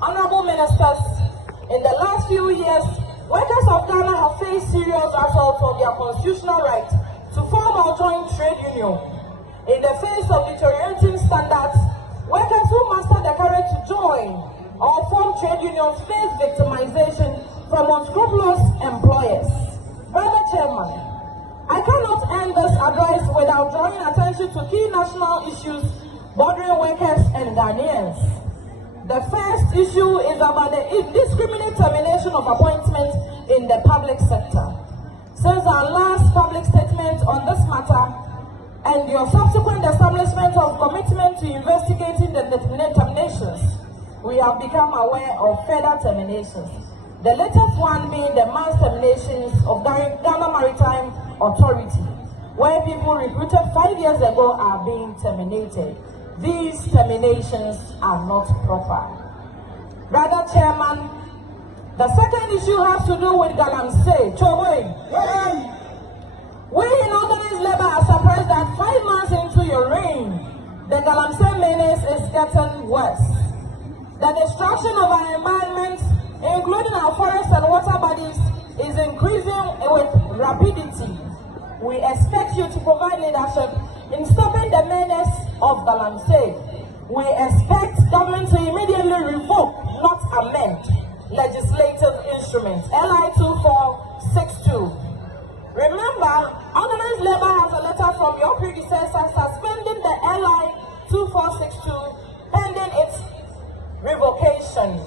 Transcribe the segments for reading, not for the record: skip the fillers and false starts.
Honorable Ministers, in the last few years, workers of Ghana have faced serious assaults on their constitutional right to form or join trade union. In the face of deteriorating standards, workers who muster the courage to join or form trade unions face victimization from unscrupulous employers. Brother Chairman, I cannot end this address without drawing attention to key national issues bothering workers and Ghanaians. The first issue is about the indiscriminate termination of appointments in the public sector. Since our last public statement on this matter and your subsequent establishment of commitment to investigating the terminations, we have become aware of further terminations. The latest one being the mass terminations of Ghana Maritime Authority, where people recruited 5 years ago are being terminated. These terminations are not proper. Brother Chairman, the second issue has to do with galamsey. We in organized labor are surprised that 5 months into your reign, the galamsey menace is getting worse. The destruction of our environment, including our forests and water bodies, is increasing with rapidity. We expect you to provide leadership in stopping the menace of galamsey. We expect government to immediately revoke, not amend, legislative instruments LI 2462. Remember, organized labor has a letter from your predecessor suspending the LI 2462 pending its revocation.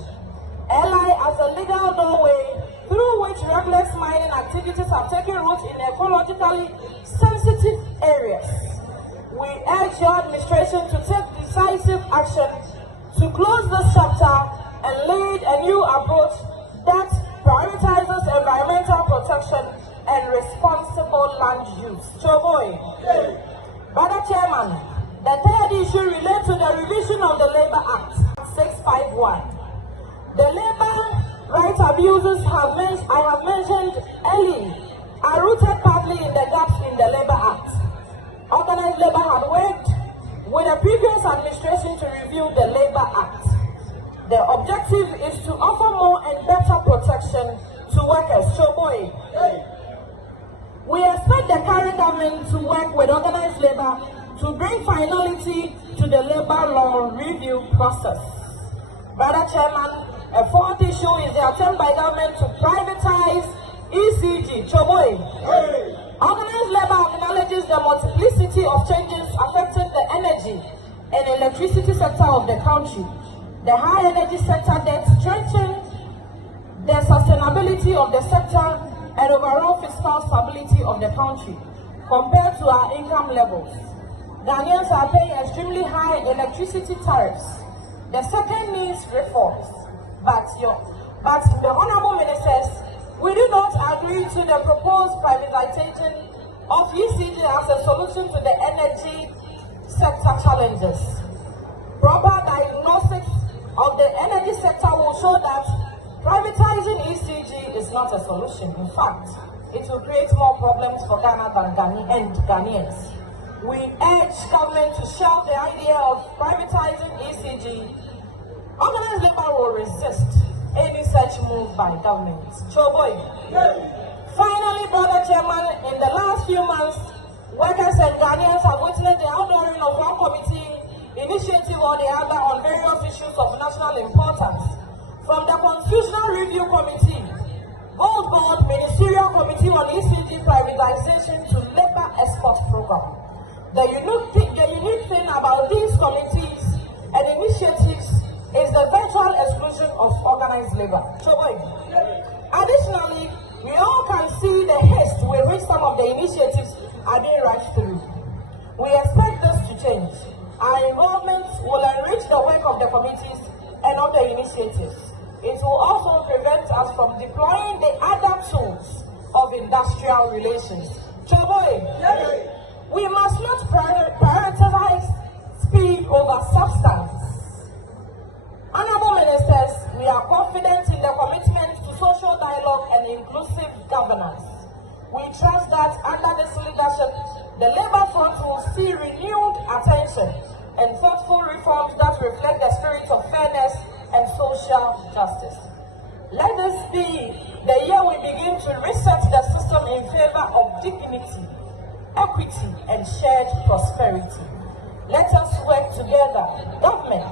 LI as a legal doorway through which reckless mining activities have taken root in ecologically sensitive areas. We urge your administration to take decisive action to close this chapter and lead a new approach that prioritizes environmental protection and responsible land use. Brother Chairman, the third issue relates to the revision of the Labour Act 651. The labor rights abuses I have mentioned earlier are rooted partly in the gaps in the Labour Act. Organized labor had worked with the previous administration to review the Labour Act. The objective is to offer more and better protection to workers. We expect the current government to work with organized labor to bring finality to the labor law review process. Brother Chairman, a fourth issue is the attempt by government to privatize ECG. Organized labor acknowledges the multiplicity of changes affecting the energy and electricity sector of the country. The high energy sector debt strengthens the sustainability of the sector and overall fiscal stability of the country compared to our income levels. Ghanaians are paying extremely high electricity tariffs. The second needs reforms. But the Honorable Ministers, we do not agree to the proposed privatization of ECG as a solution to the energy sector challenges. Proper diagnostics of the energy sector will show that privatizing ECG is not a solution. In fact, it will create more problems for Ghana than Ghanaians. We urge government to shelve the idea of privatizing ECG. Organized labor will resist any such move by government. Finally, Brother Chairman, in the last few months, workers and Ghanaians have witnessed the outdooring of one committee initiative or the other on various issues of national importance. From the Constitutional Review Committee, Gold Board Ministerial Committee on ECG privatization to Labor Export Program. The unique thing about these committees and initiatives is the virtual exclusion of organized labor. Additionally, we all can see the haste with which some of the initiatives are being rushed through. We expect this to change. Our involvement will enrich the work of the committees and of the initiatives. It will also prevent us from deploying the other tools of industrial relations. We must not prioritize speed over substance. Honorable Ministers, we are confident in the commitment to social dialogue and inclusive governance. We trust that under this leadership, the Labour Front will see renewed attention and thoughtful reforms that reflect the spirit of fairness and social justice. Let this be the year we begin to reset the system in favor of dignity, equity, and shared prosperity. Let us work together, government,